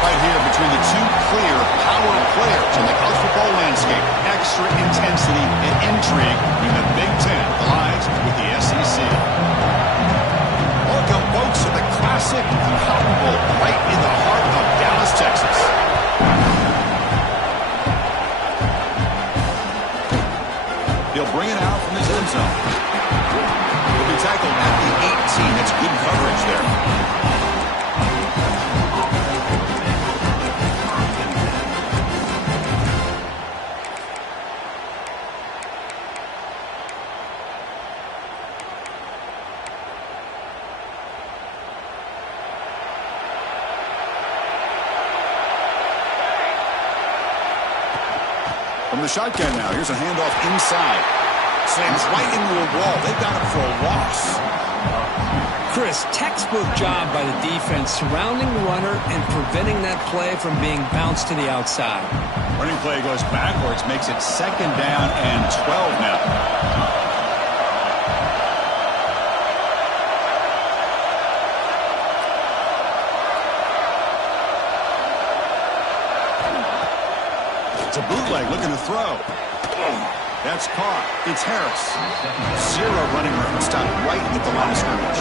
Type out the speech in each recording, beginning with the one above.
Right here between the two clear power players in the college football landscape. Extra intensity and intrigue in the Big Ten. The Lions with the SEC. Welcome, folks, to the classic Cotton Bowl right in the heart of Dallas, Texas. He'll bring it out from his end zone. He'll be tackled at the 18. That's good coverage there. From the shotgun now, here's a handoff inside. Slams right into a wall. They've got him for a loss. Chris, textbook job by the defense surrounding the runner and preventing that play from being bounced to the outside. Running play goes backwards, makes it 2nd down and 12 now. It's a bootleg looking to throw. That's caught. It's Harris. Zero running room. Stopped right at the line of scrimmage.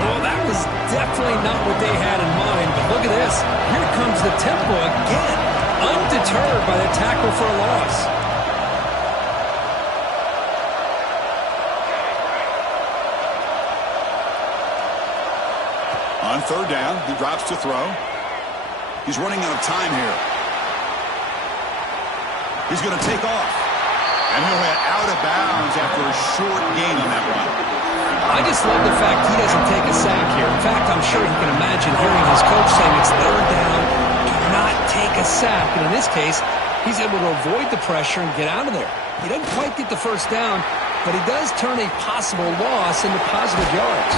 Well, that was definitely not what they had in mind, but look at this. Here comes the tempo again. Undeterred by the tackle for a loss. On 3rd down, he drops to throw. He's running out of time here. He's going to take off. And he'll head out of bounds after a short gain on that run. I just love the fact he doesn't take a sack here. In fact, I'm sure he can imagine hearing his coach saying it's 3rd down, do not take a sack. And in this case, he's able to avoid the pressure and get out of there. He doesn't quite get the 1st down, but he does turn a possible loss into positive yards.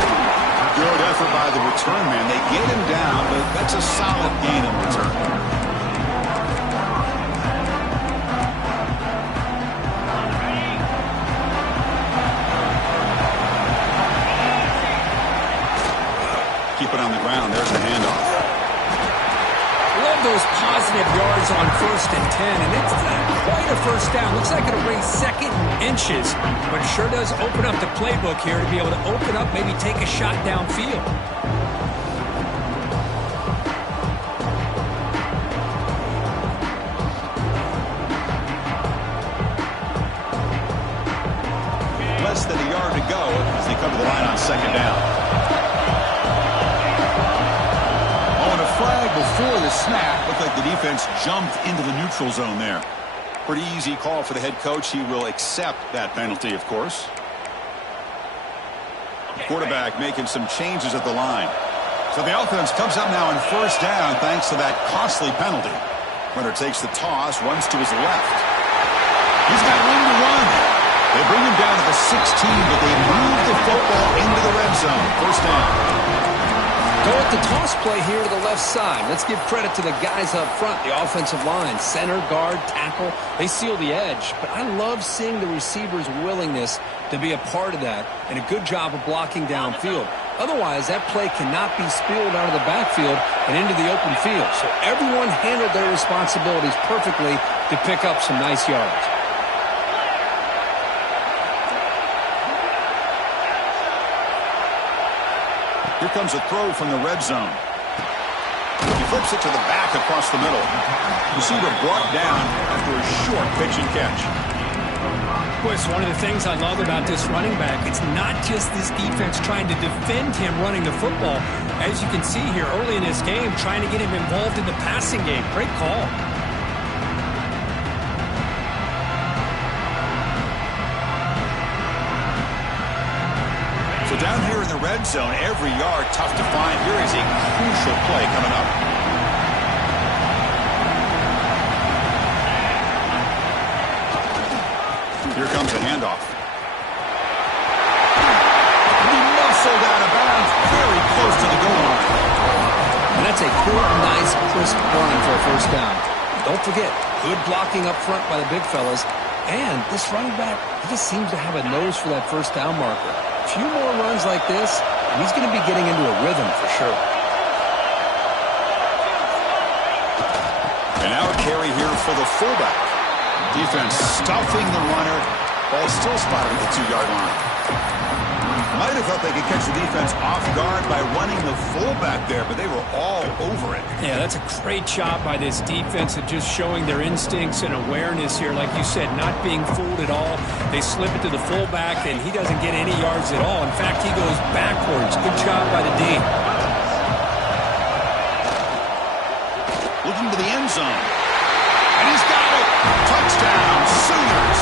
Good effort by the return man. They get him down, but that's a solid gain in return. Keep it on the ground. There's the handoff. Love those positive yards on 1st and 10, and it's not quite a 1st down. Looks like it'll bring 2nd inches, but it sure does open up the playbook here to be able to open up, maybe take a shot downfield. Less than a yard to go as they come to the line on 2nd down. Flag before the snap. Looked like the defense jumped into the neutral zone there. Pretty easy call for the head coach. He will accept that penalty, of course. Quarterback making some changes at the line. So the offense comes up now on 1st down thanks to that costly penalty. Runner takes the toss, runs to his left. He's got room to run. They bring him down to the 16, but they move the football into the red zone. 1st down. Go with the toss play here to the left side. Let's give credit to the guys up front, the offensive line, center, guard, tackle. They seal the edge. But I love seeing the receiver's willingness to be a part of that and a good job of blocking downfield. Otherwise, that play cannot be spilled out of the backfield and into the open field. So everyone handled their responsibilities perfectly to pick up some nice yards. Here comes a throw from the red zone. He flips it to the back across the middle. Receiver brought down after a short pitch and catch. Boy, it's one of the things I love about this running back. It's not just this defense trying to defend him running the football. As you can see here early in this game, trying to get him involved in the passing game. Great call. So down here in the red zone, every yard tough to find. Here is a crucial play coming up. Here comes a handoff. He muscled out of bounds, very close to the goal line. And that's a quick, nice, crisp run for a 1st down. Don't forget, good blocking up front by the big fellas. And this running back, he just seems to have a nose for that 1st down marker. A few more runs like this, and he's going to be getting into a rhythm for sure. carry here for the fullback. Defense stuffing the runner. Ball still spotted at the 2-yard line. Might have thought they could catch the defense off guard by running the fullback there, but they were all over it. Yeah, that's a great job by this defense of just showing their instincts and awareness here. Like you said, not being fooled at all. They slip it to the fullback, and he doesn't get any yards at all. In fact, he goes backwards. Good job by the D. Looking to the end zone. And he's got it. Touchdown, Sooners.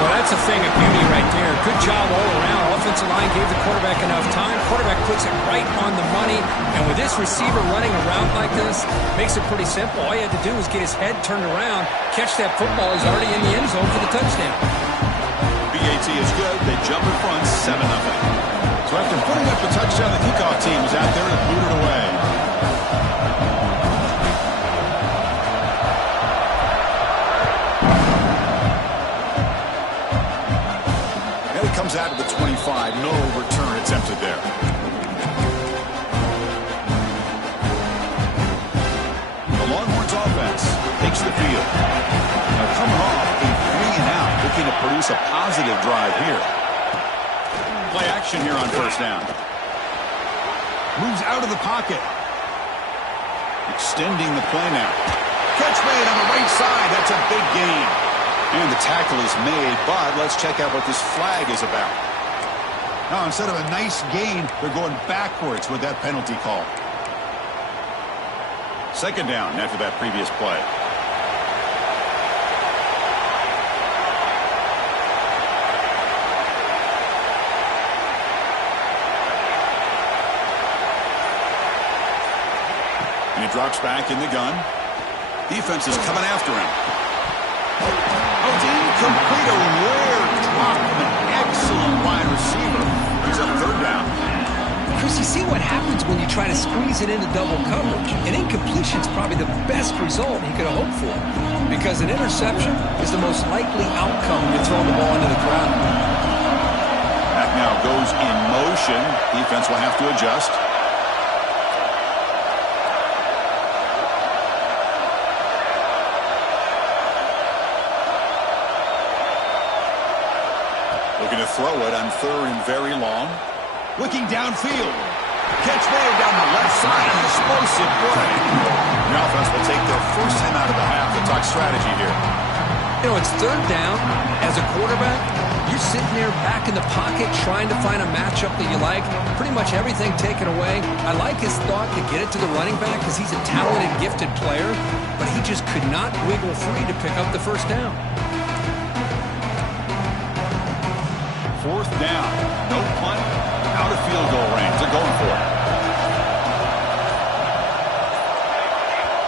Well, that's a thing of beauty right there. Good job all around. Offensive line gave the quarterback enough time. Quarterback puts it right on the money. And with this receiver running around like this, makes it pretty simple. All you had to do was get his head turned around, catch that football. He's already in the end zone for the touchdown. BAT is good. They jump in front 7-0. So after putting up the touchdown, the kickoff team is out there to boot it away. Comes out of the 25. No return attempted there. The Longhorns offense takes the field. Now coming off a 3-and-out, looking to produce a positive drive here. Play action here on first down. Moves out of the pocket. Extending the play now. Catch made on the right side. That's a big gain. And the tackle is made, but let's check out what this flag is about. Now, instead of a nice gain, they're going backwards with that penalty call. Second down after that previous play. And he drops back in the gun. Defense is coming after him. Incomplete, a rare drop from an excellent wide receiver. He's up third down. Chris, you see what happens when you try to squeeze it into double coverage. An incompletion is probably the best result he could have hoped for, because an interception is the most likely outcome when you're throwing the ball into the ground. That now goes in motion. Defense will have to adjust. Looking to throw it on third and very long. Looking downfield. Catch made down the left side. An explosive play. The offense will take their first time out of the half to talk strategy here. You know, it's third down. As a quarterback, you're sitting there back in the pocket trying to find a matchup that you like. Pretty much everything taken away. I like his thought to get it to the running back because he's a talented, gifted player, but he just could not wiggle free to pick up the first down. Fourth down. No punt. Out of field goal range. They're going for it.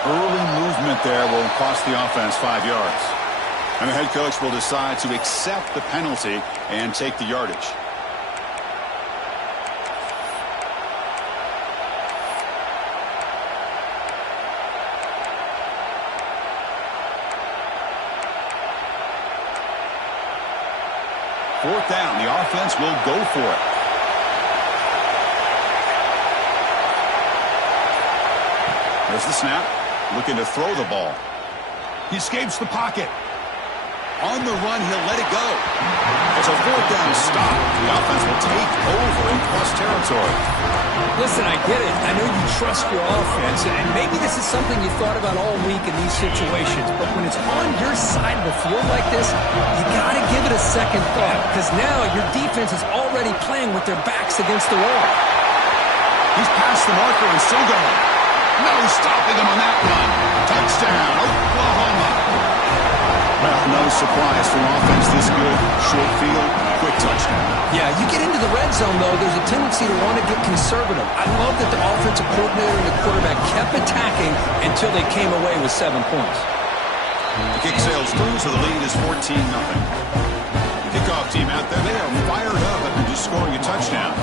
Early movement there will cost the offense 5 yards. And the head coach will decide to accept the penalty and take the yardage. Fourth down. The offense will go for it. There's the snap. Looking to throw the ball. He escapes the pocket. On the run, he'll let it go. It's a fourth down stop. The offense will take over in plus territory. Listen, I get it. I know you trust your offense, and maybe this is something you thought about all week in these situations, but when it's on your side of the field like this, you got to give it a second thought, because now your defense is already playing with their backs against the wall. He's past the marker and still going. No stopping him on that run. Touchdown, Oklahoma. Well, no surprise for an offense this good. Short field, quick touchdown. Yeah, you get into the red zone, though, there's a tendency to want to get conservative. I love that the offensive coordinator and the quarterback kept attacking until they came away with 7 points. The kick sails through, so the lead is 14-0. The kickoff team out there, they are fired up after just scoring a touchdown.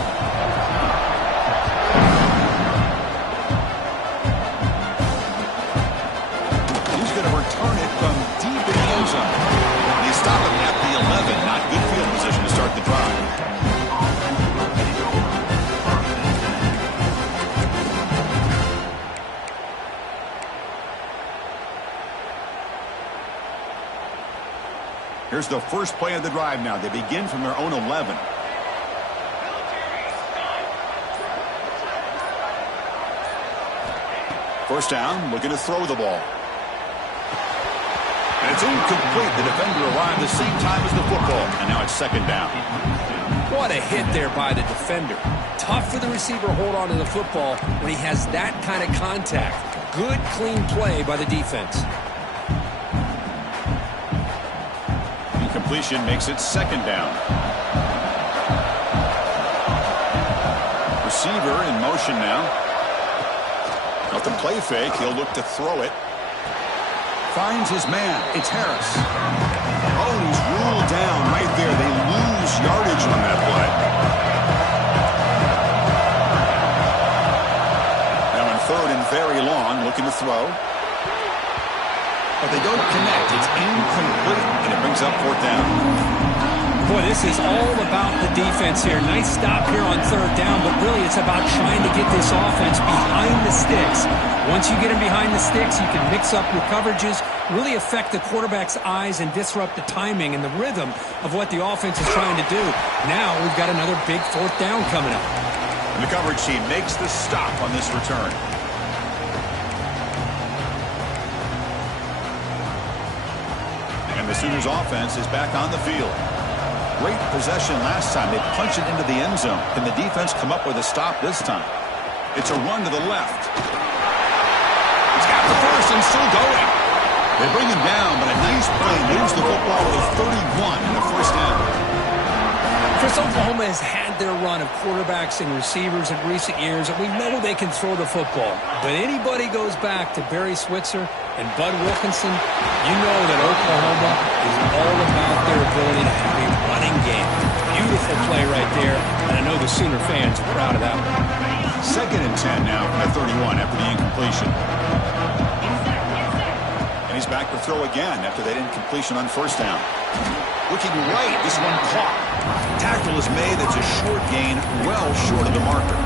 He's going to return it from deep in the end zone. And they stop him at the 11. Not good field position to start the drive. Here's the first play of the drive now. They begin from their own 11. First down, looking to throw the ball. And it's incomplete. The defender arrived the same time as the football. And now it's second down. What a hit there by the defender. Tough for the receiver to hold on to the football when he has that kind of contact. Good, clean play by the defense. Incompletion makes it second down. Receiver in motion now. Off the play fake, he'll look to throw it. Finds his man. It's Harris. Oh, he's ruled down right there. They lose yardage on that play. Now in third and very long, looking to throw. But they don't connect. It's incomplete, and it brings up fourth down. Boy, this is all about the defense here. Nice stop here on third down, but really it's about trying to get this offense behind the sticks. Once you get them behind the sticks, you can mix up your coverages, really affect the quarterback's eyes and disrupt the timing and the rhythm of what the offense is trying to do. Now we've got another big fourth down coming up. And the coverage team makes the stop on this return. And the Sooners offense is back on the field. Great possession last time. They punch it into the end zone. Can the defense come up with a stop this time? It's a run to the left. He's got the first and still going. They bring him down, but a nice play moves the football to 31 and a first down. Chris, Oklahoma has had their run of quarterbacks and receivers in recent years, and we know they can throw the football. But anybody goes back to Barry Switzer and Bud Wilkinson, you know that Oklahoma is all about their ability to have a running game. Beautiful play right there, and I know the Sooner fans are proud of that one. Second and 10 now from the 31 after the incompletion. And he's back to throw again after that incompletion on first down. Looking right, this one caught. Tackle is made. That's a short gain, well short of the marker.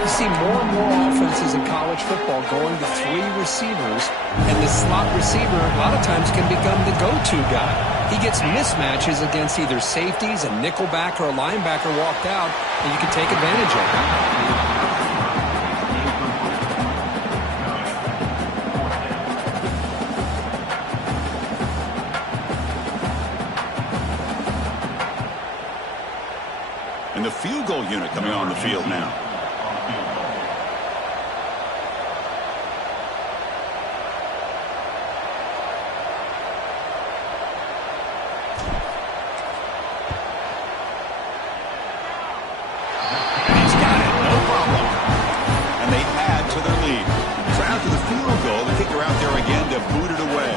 You see more and more offenses in college football going to three receivers, and the slot receiver a lot of times can become the go-to guy. He gets mismatches against either safeties, a nickelback, or a linebacker walked out, and you can take advantage of that. And the field goal unit coming on the field now. And he's got it, no problem. And they add to their lead. So after the field goal, the kicker out there again to boot it away.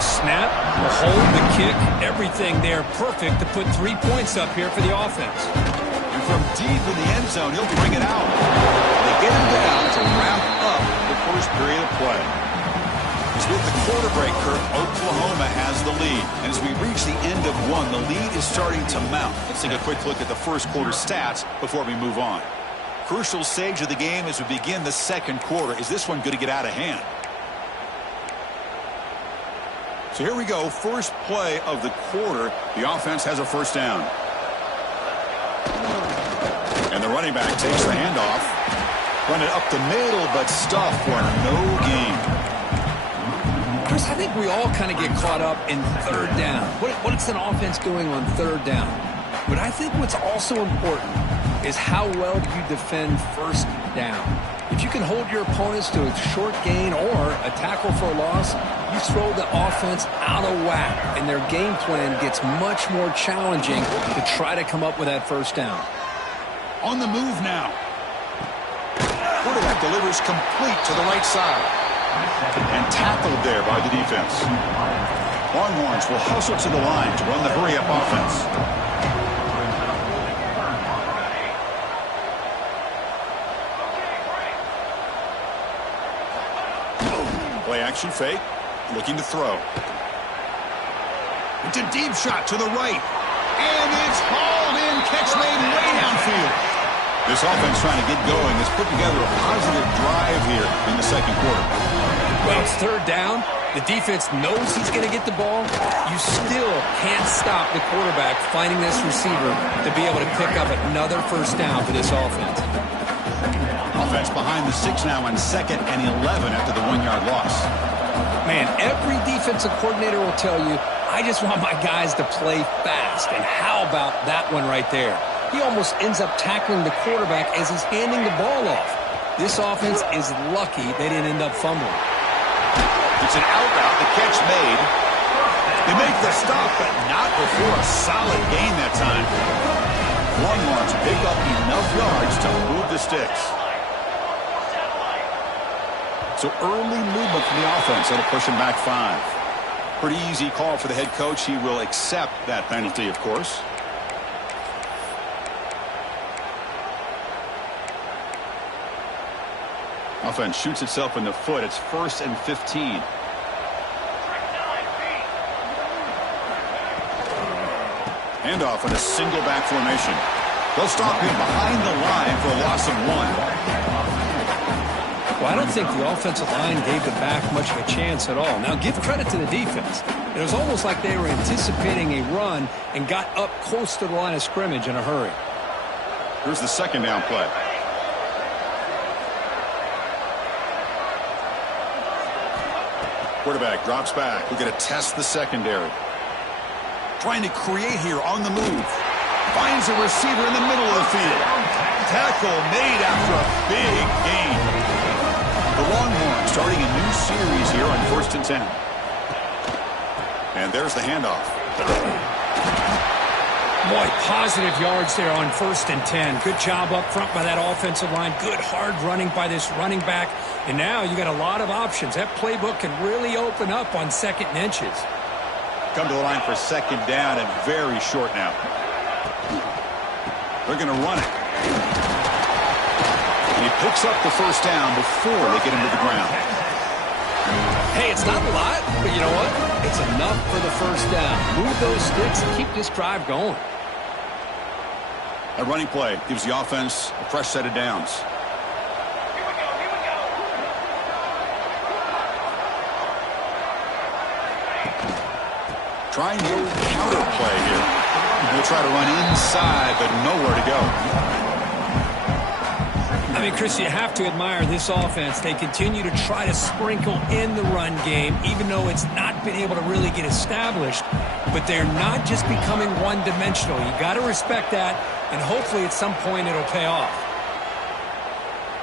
Snap, the hold, the kick, everything there perfect to put 3 points up here for the offense. And from deep in the end zone, he'll bring it out. They get him down to wrap up the first period of play. As with the quarter break, Kirk, Oklahoma has the lead. And as we reach the end of one, the lead is starting to mount. Let's take a quick look at the first quarter stats before we move on. Crucial stage of the game as we begin the second quarter. Is this one going to get out of hand? So here we go, first play of the quarter. The offense has a first down. And the running back takes the handoff. Run it up the middle, but stuffed for no gain. Chris, I think we all kind of get caught up in third down. What's an offense doing on third down? But I think what's also important is how well do you defend first down. If you can hold your opponents to a short gain or a tackle for a loss, you throw the offense out of whack, and their game plan gets much more challenging to try to come up with that first down. On the move now. Quarterback delivers complete to the right side. And tackled there by the defense. Longhorns will hustle to the line to run the hurry-up offense. Play action fake. Looking to throw. It's a deep shot to the right. And it's hauled in. Catch made way downfield. This offense trying to get going has put together a positive drive here in the second quarter. Well, it's third down. The defense knows he's going to get the ball. You still can't stop the quarterback finding this receiver to be able to pick up another first down for this offense. Offense behind the 6 now on 2nd and 11 after the 1-yard loss. Man, every defensive coordinator will tell you, I just want my guys to play fast. And how about that one right there? He almost ends up tackling the quarterback as he's handing the ball off. This offense is lucky they didn't end up fumbling. It's an out route, the catch made. They make the stop, but not before a solid gain that time. Longhorns pick up enough yards to move the sticks. So early movement from the offense. That'll push him back 5. Pretty easy call for the head coach. He will accept that penalty, of course. Offense shoots itself in the foot. It's 1st and 15. Handoff in a single back formation. They'll stop him behind the line for a loss of 1. Well, I don't think the offensive line gave the back much of a chance at all. Now, give credit to the defense. It was almost like they were anticipating a run and got up close to the line of scrimmage in a hurry. Here's the 2nd down play. Quarterback drops back. We're going to test the secondary. Trying to create here on the move. Finds a receiver in the middle of the field. Tackle made after a big gain. The Longhorns starting a new series here on 1st and 10. And there's the handoff. Boy, positive yards there on 1st and 10. Good job up front by that offensive line. Good hard running by this running back. And now you got a lot of options. That playbook can really open up on 2nd and inches. Come to the line for 2nd down and very short now. They're going to run it. And he picks up the 1st down before they get him to the ground. Hey, it's not a lot, but you know what? It's enough for the 1st down. Move those sticks and keep this drive going. A running play gives the offense a fresh set of downs. Trying the old counter play here. They'll try to run inside, but nowhere to go. I mean, Chris, you have to admire this offense. They continue to try to sprinkle in the run game, even though it's not been able to really get established. But they're not just becoming one-dimensional. You got to respect that, and hopefully at some point it'll pay off.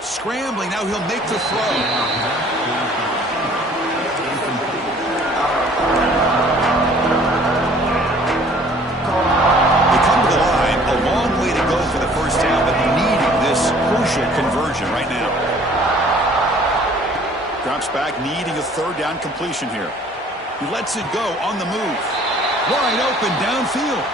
Scrambling, now he'll make the throw. Conversion right now. Drops back, needing a 3rd down completion here. He lets it go on the move. Wide open downfield.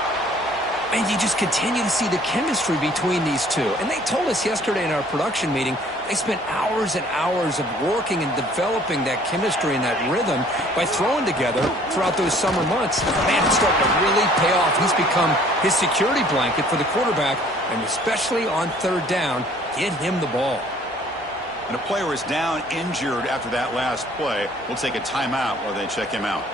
And you just continue to see the chemistry between these two. And they told us yesterday in our production meeting, they spent hours and hours of working and developing that chemistry and that rhythm by throwing together throughout those summer months. Man, it's starting to really pay off. He's become his security blanket for the quarterback, and especially on 3rd down, get him the ball. And a player is down injured after that last play. We'll take a timeout while they check him out.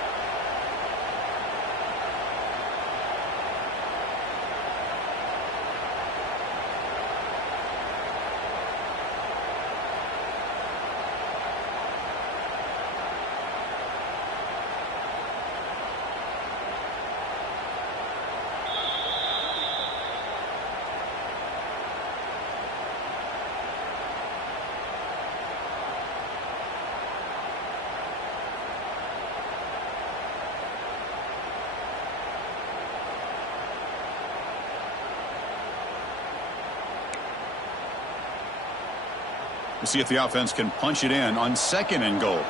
We'll see if the offense can punch it in on 2nd and goal.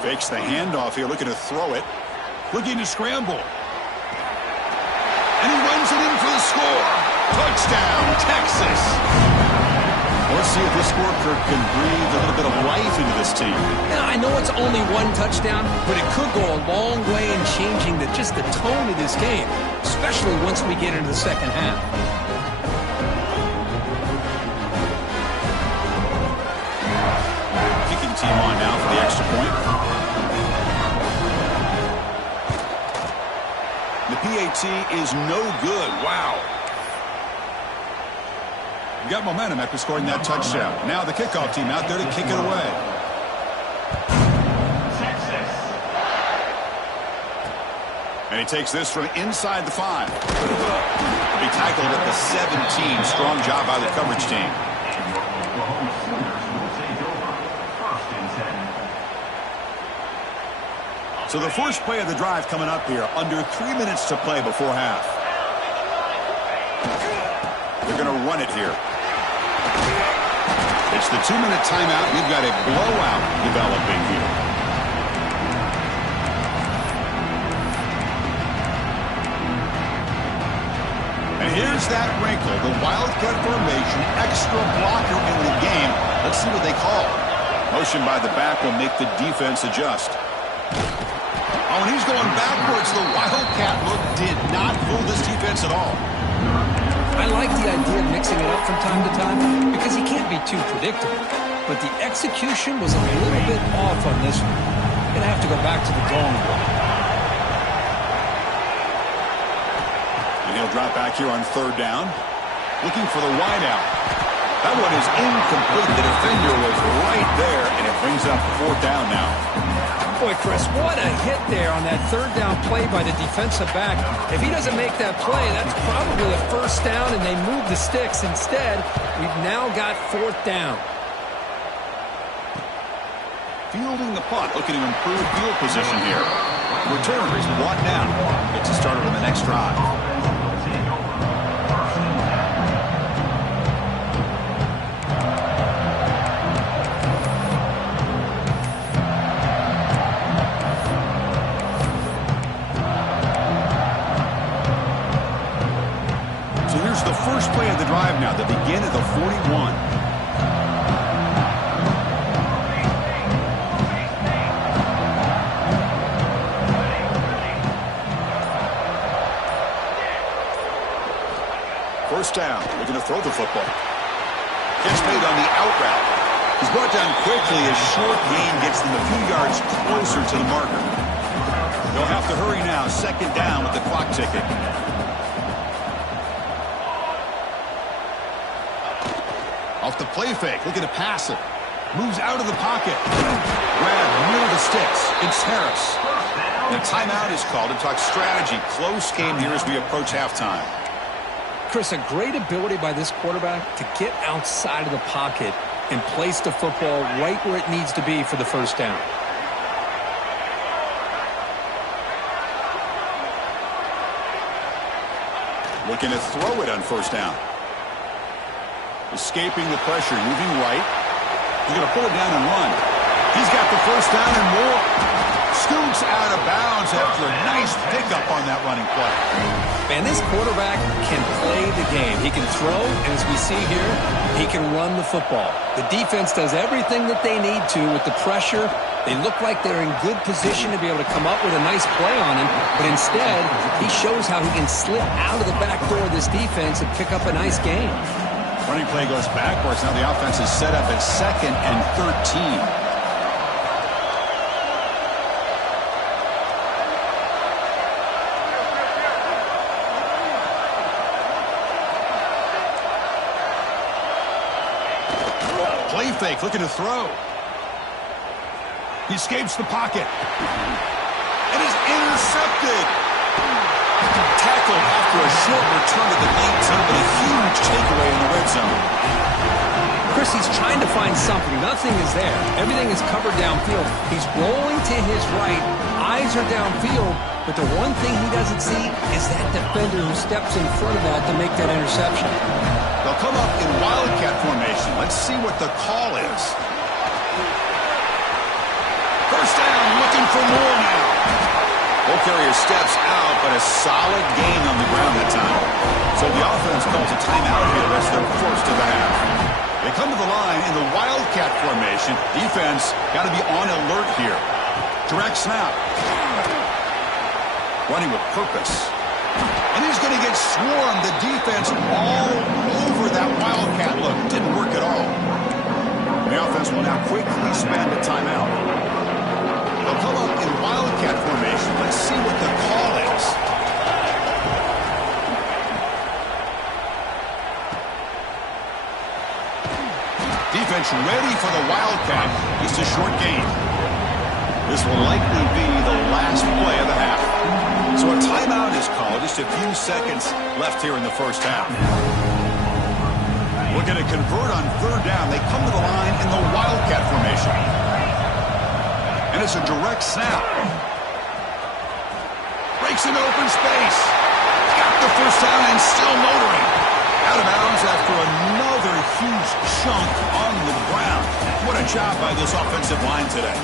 Fakes the handoff here, looking to throw it. Looking to scramble. And he runs it in for the score. Touchdown, Texas. Let's see if this scorecard can breathe a little bit of life into this team. Now, I know it's only 1 touchdown, but it could go a long way in changing just the tone of this game, especially once we get into the 2nd half. team on now for the extra point. The PAT is no good. Wow. You got momentum after scoring that touchdown. Now the kickoff team out there to kick it away. And he takes this from inside the 5. He'll be tackled at the 17. Strong job by the coverage team. So the first play of the drive coming up here. Under 3 minutes to play before half. They're going to run it here. It's the 2-minute timeout. We've got a blowout developing here. And here's that wrinkle, the Wildcat formation, extra blocker in the game. Let's see what they call. Motion by the back will make the defense adjust. Oh, and he's going backwards. The Wildcat look did not fool this defense at all. I like the idea of mixing it up from time to time because he can't be too predictable. But the execution was a little bit off on this one. Gonna have to go back to the drawing board. And he'll drop back here on 3rd down. Looking for the wideout. That one is incomplete. The defender was right there, and it brings up 4th down now. Boy, Chris, what a hit there on that 3rd down play by the defensive back. If he doesn't make that play, that's probably a 1st down, and they move the sticks. Instead, we've now got 4th down. Fielding the punt, looking to improve field position here. Returner is brought down. Gets it started on the next drive. So here's the first play of the drive now, the begin of the 41. First down, looking to throw the football. Catch made on the out route. He's brought down quickly as short gain gets them a few yards closer to the marker. They'll have to hurry now, 2nd down with the clock ticking. Off the play fake, looking to pass it. Moves out of the pocket. Grab near the sticks. It's Harris. The timeout is called to talk strategy. Close game here as we approach halftime. Chris, a great ability by this quarterback to get outside of the pocket and place the football right where it needs to be for the 1st down. Looking to throw it on 1st down. Escaping the pressure, moving right. He's going to pull it down and run. He's got the 1st down and more. Scoots out of bounds after a nice pickup on that running play. Man, this quarterback can play the game. He can throw, and as we see here, he can run the football. The defense does everything that they need to with the pressure. They look like they're in good position to be able to come up with a nice play on him, but instead, he shows how he can slip out of the back door of this defense and pick up a nice gain. Running play goes backwards. Now the offense is set up at 2nd and 13. Play fake, looking to throw. He escapes the pocket. It is intercepted. Tackled after a short return to the 19, but a huge takeaway in the red zone. Chris, he's trying to find something. Nothing is there. Everything is covered downfield. He's rolling to his right. Eyes are downfield, but the one thing he doesn't see is that defender who steps in front of that to make that interception. They'll come up in Wildcat formation. Let's see what the call is. 1st down, looking for more now. Ball carrier steps out, but a solid gain on the ground that time. So the offense calls a timeout here. That's their 1st of the half. They come to the line in the Wildcat formation. Defense got to be on alert here. Direct snap. Running with purpose. And he's going to get swarmed. The defense all over that Wildcat look. Didn't work at all. The offense will now quickly spend a timeout. They'll come up in wildcat formation. Let's see what the call is. Defense ready for the wildcat. Just a short gain. This will likely be the last play of the half. So a timeout is called. Just a few seconds left here in the first half. We're going to convert on third down. They come to the line in the wildcat formation. And it's a direct snap. Breaks into open space. Got the first down and still motoring. Out of bounds after another huge chunk on the ground. What a job by this offensive line today.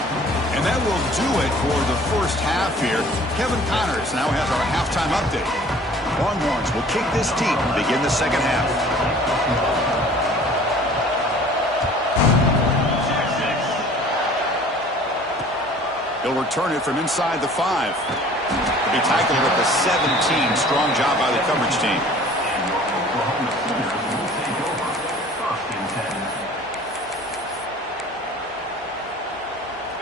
And that will do it for the first half here. Kevin Connors now has our halftime update. Longhorns will kick this deep and begin the second half. He'll return it from inside the 5. He'll be tackled at the 17. Strong job by the coverage team.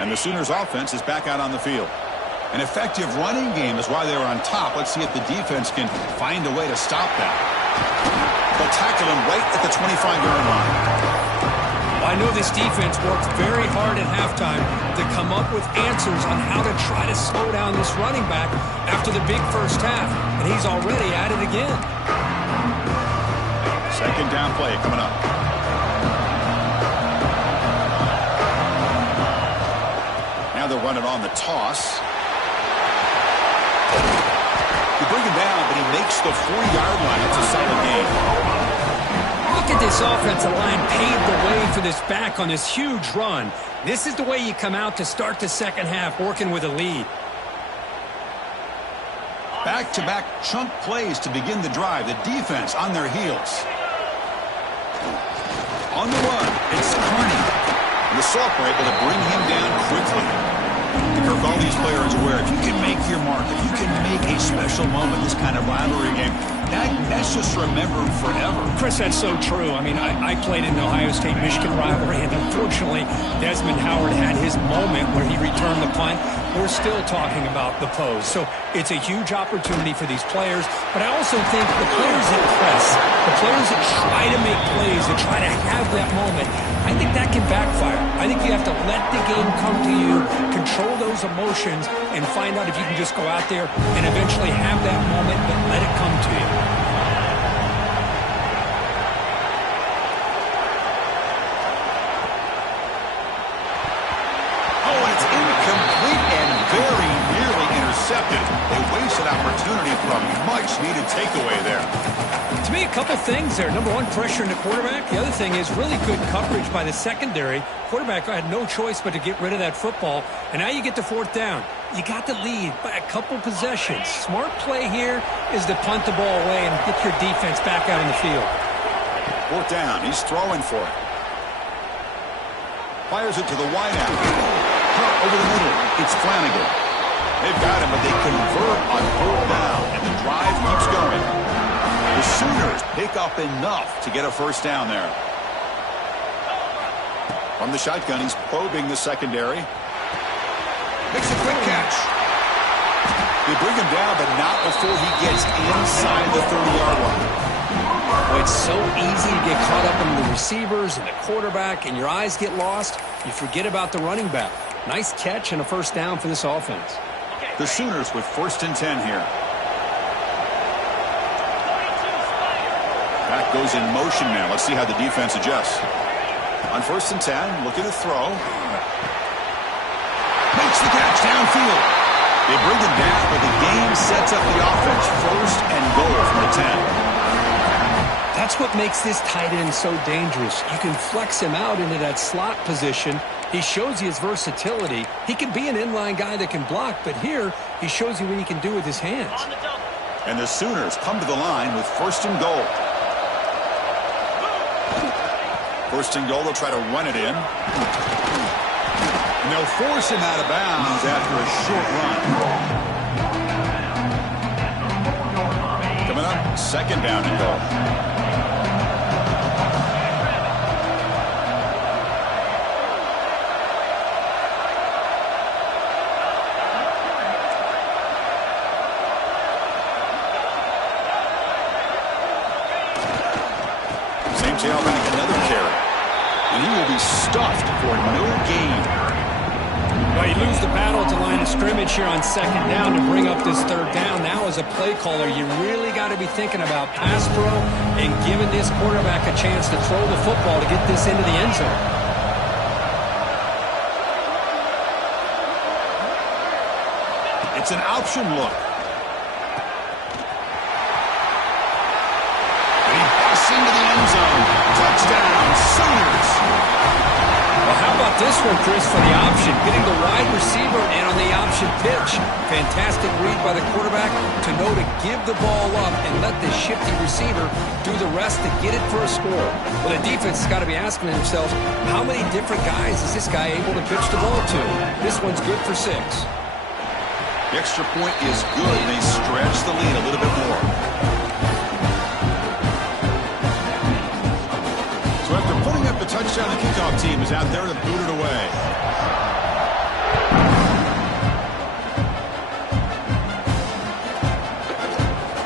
And the Sooners offense is back out on the field. An effective running game is why they were on top. Let's see if the defense can find a way to stop that. They'll tackle him right at the 25-yard line. I know this defense worked very hard at halftime to come up with answers on how to try to slow down this running back after the big first half. And he's already at it again. Second down play coming up. Now they'll run it on the toss. You bring him down, but he makes the 40-yard line. It's a solid game. Look at this offensive line paved the way for this back on this huge run. This is the way you come out to start the second half, working with a lead. Back-to-back chunk plays to begin the drive. The defense on their heels. On the run, it's Carney. And the Salk were able to bring him down quickly. Kirk, all these players aware, if you can make your mark, if you can make a special moment, this kind of rivalry game, that's just remembered forever. Chris, that's so true. I mean, I played in the Ohio State-Michigan rivalry, and unfortunately, Desmond Howard had his moment where he returned the punt. We're still talking about the pose. So it's a huge opportunity for these players, but I also think the players that press, the players that try to make plays, that try to have that moment, I think that can backfire. I think you have to let the game come to you, control those emotions, and find out if you can just go out there and eventually have that moment, but let it come to you. They wasted opportunity for a much-needed takeaway there. To me, a couple things there. Number one, pressure in the quarterback. The other thing is really good coverage by the secondary. Quarterback had no choice but to get rid of that football. And now you get to fourth down. You got the lead by a couple possessions. Smart play here is to punt the ball away and get your defense back out on the field. Fourth down. He's throwing for it. Fires it to the wideout. Over the middle. It's Flanagan. They've got him, but they convert on fourth down, and the drive keeps going. The Sooners pick up enough to get a first down there. From the shotgun, he's probing the secondary. Makes a quick catch. They bring him down, but not before he gets inside the 30-yard line. Well, it's so easy to get caught up in the receivers and the quarterback, and your eyes get lost. You forget about the running back. Nice catch and a first down for this offense. The Sooners with 1st and 10 here. Back goes in motion now. Let's see how the defense adjusts. On 1st and 10, looking to throw. Makes the catch downfield. They bring him down, but the game sets up the offense. 1st and goal from the 10. That's what makes this tight end so dangerous. You can flex him out into that slot position. He shows you his versatility. He can be an inline guy that can block, but here he shows you what he can do with his hands. And the Sooners come to the line with 1st and goal. 1st and goal, they'll try to run it in. And they'll force him out of bounds after a short run. Coming up, 2nd down and goal. tailback another carry. And he will be stuffed for no gain. Well, you lose the battle at the line of scrimmage here on second down to bring up this third down. Now, as a play caller, you really got to be thinking about pass pro and giving this quarterback a chance to throw the football to get this into the end zone. It's an option look. And he busts into the end zone. Touchdown, Sooners. Well, how about this one, Chris, for the option? Getting the wide receiver and on the option pitch. Fantastic read by the quarterback to know to give the ball up and let the shifty receiver do the rest to get it for a score. Well, the defense has got to be asking themselves, how many different guys is this guy able to pitch the ball to? This one's good for 6. The extra point is good, and they stretch the lead a little bit more. So after putting up the touchdown, the kickoff team is out there to boot it away.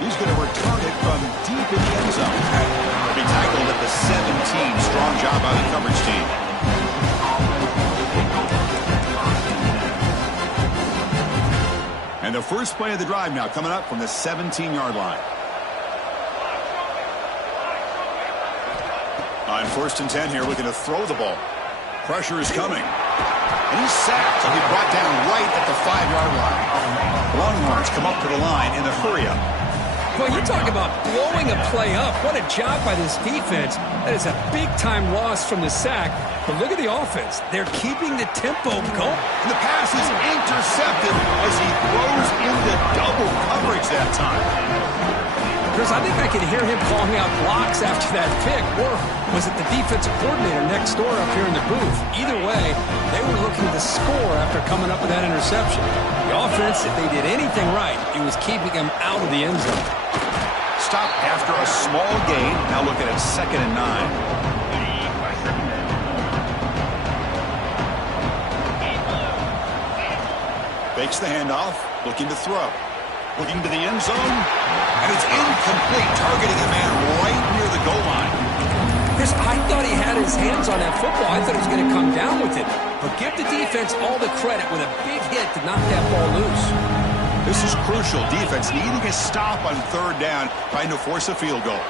He's going to return it from deep in the end zone. He'll be tackled at the 17. Strong job by the coverage team. And the first play of the drive now coming up from the 17-yard line. On 1st and 10 here, looking to throw the ball. Pressure is coming. And he's sacked. He'll be brought down right at the 5-yard line. Longhorns come up to the line in the hurry-up. Well, you talk about blowing a play up. What a job by this defense. That is a big-time loss from the sack. But look at the offense. They're keeping the tempo going. And the pass is intercepted as he throws into double coverage that time. Chris, I think I could hear him calling out blocks after that pick. Or was it the defensive coordinator next door up here in the booth? Either way, they were looking to score after coming up with that interception. The offense, if they did anything right, it was keeping them out of the end zone. Stop after a small gain. Now looking at 2nd and 9. Fakes the handoff, looking to throw. Looking to the end zone, and it's incomplete, targeting a man right near the goal line. Chris, I thought he had his hands on that football. I thought he was going to come down with it. But give the defense all the credit with a big hit to knock that ball loose. This is crucial. Defense needing a stop on 3rd down, trying to force a field goal.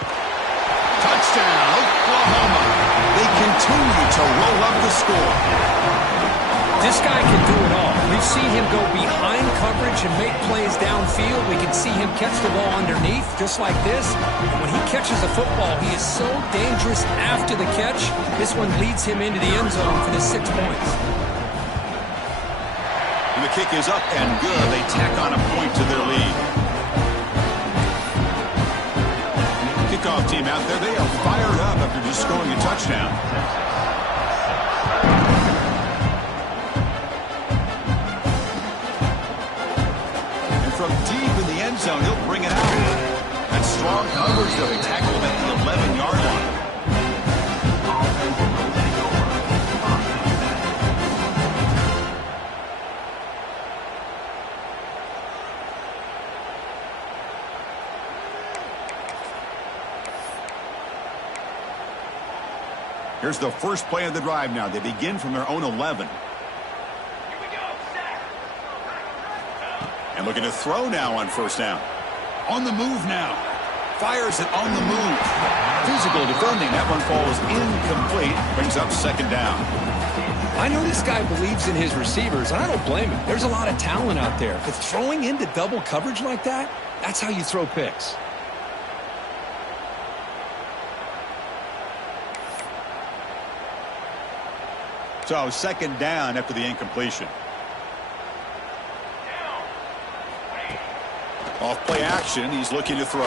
Touchdown, Oklahoma. They continue to roll up the score. This guy can do it all. We've seen him go behind coverage and make plays downfield. We can see him catch the ball underneath, just like this. And when he catches a football, he is so dangerous after the catch. This one leads him into the end zone for the 6 points. And the kick is up and good. They tack on a point to their lead. Kickoff team out there, they are fired up after just scoring a touchdown. From deep in the end zone, he'll bring it out. That's strong coverage, though. They tackle him at the 11-yard line. Here's the first play of the drive now. They begin from their own 11. And looking to throw now on 1st down. On the move now. Fires it on the move. Physical defending. That one falls incomplete. Brings up 2nd down. I know this guy believes in his receivers, and I don't blame him. There's a lot of talent out there. But throwing into double coverage like that, that's how you throw picks. So 2nd down after the incompletion. Off play action, he's looking to throw.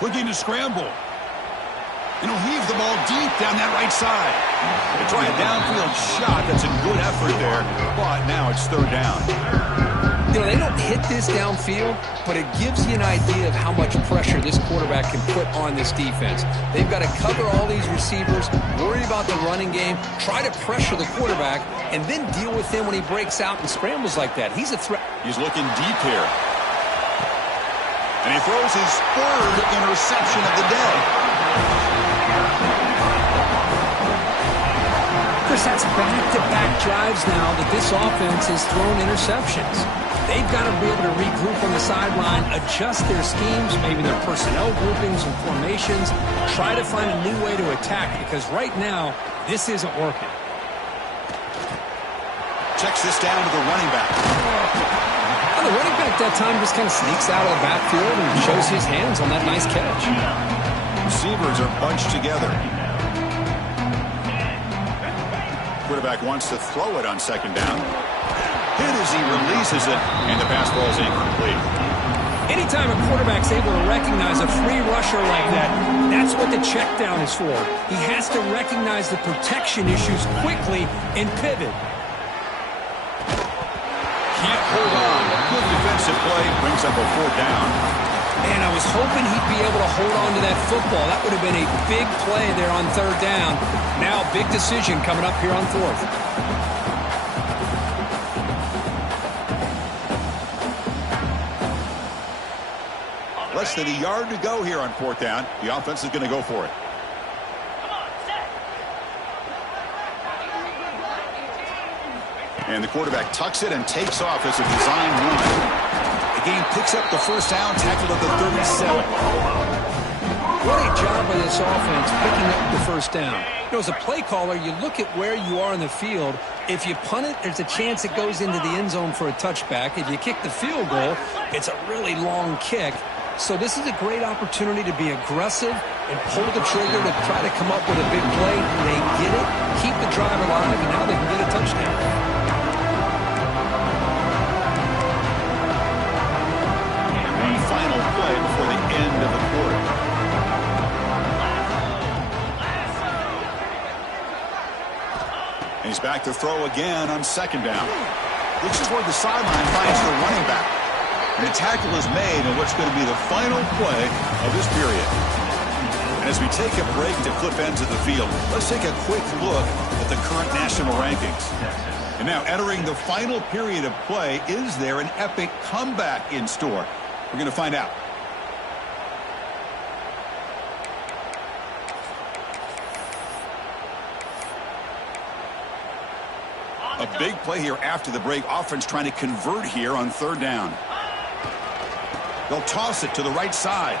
Looking to scramble. And he'll heave the ball deep down that right side. They try a downfield shot. That's a good effort there. But now it's 3rd down. You know, they don't hit this downfield, but it gives you an idea of how much pressure this quarterback can put on this defense. They've got to cover all these receivers, worry about the running game, try to pressure the quarterback, and then deal with him when he breaks out and scrambles like that. He's a threat. He's looking deep here. And he throws his 3rd interception of the day. Chris, that's back-to-back drives now that this offense has thrown interceptions. They've got to be able to regroup on the sideline, adjust their schemes, maybe their personnel groupings and formations, try to find a new way to attack because right now, this isn't working. Checks this down to the running back. Well, the running back that time just kind of sneaks out of the backfield and shows his hands on that nice catch. Receivers are bunched together. Quarterback wants to throw it on second down. Hit as he releases it, and the pass ball is incomplete. Anytime a quarterback's able to recognize a free rusher like that, that's what the check down is for. He has to recognize the protection issues quickly and pivot. Can't hold on. Good defensive play brings up a fourth down. Man, I was hoping he'd be able to hold on to that football. That would have been a big play there on third down. Now, big decision coming up here on fourth. Less than a yard to go here on fourth down. The offense is going to go for it. And the quarterback tucks it and takes off as a design run. The game picks up the first down, tackled at the 37. What a job by this offense picking up the first down. You know, as a play caller, you look at where you are in the field. If you punt it, there's a chance it goes into the end zone for a touchback. If you kick the field goal, it's a really long kick. So this is a great opportunity to be aggressive and pull the trigger to try to come up with a big play. They get it, keep the drive alive, and now they can get a touchdown. Final play before the end of the quarter. And he's back to throw again on second down. Looks toward the sideline, finds the running back. And the tackle is made on what's going to be the final play of this period. And as we take a break to flip ends of the field, let's take a quick look at the current national rankings. And now entering the final period of play, is there an epic comeback in store? We're going to find out. A big play here after the break. Offense trying to convert here on third down. They'll toss it to the right side.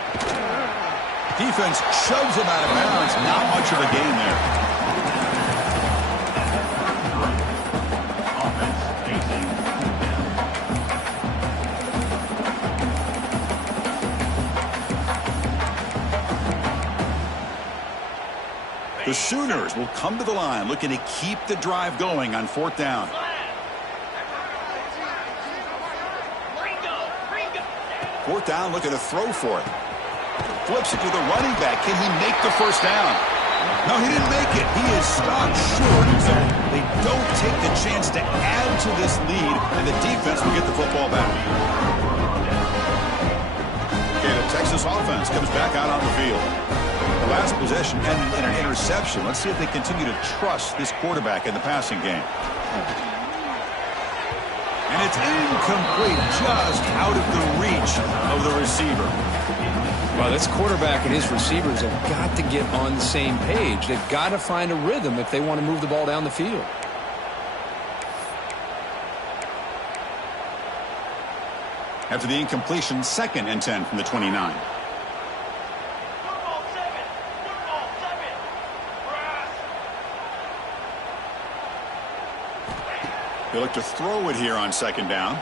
Defense shoves him out of bounds. Not much of a gain there. The Sooners will come to the line looking to keep the drive going on fourth down. Fourth down, looking to throw for it. Flips it to the running back. Can he make the first down? No, he didn't make it. He is stopped short. So they don't take the chance to add to this lead, and the defense will get the football back. Okay, the Texas offense comes back out on the field. The last possession ended in an interception. Let's see if they continue to trust this quarterback in the passing game. And it's incomplete, just out of the reach of the receiver. Well, this quarterback and his receivers have got to get on the same page. They've got to find a rhythm if they want to move the ball down the field. After the incompletion, 2nd and 10 from the 29. They look to throw it here on second down.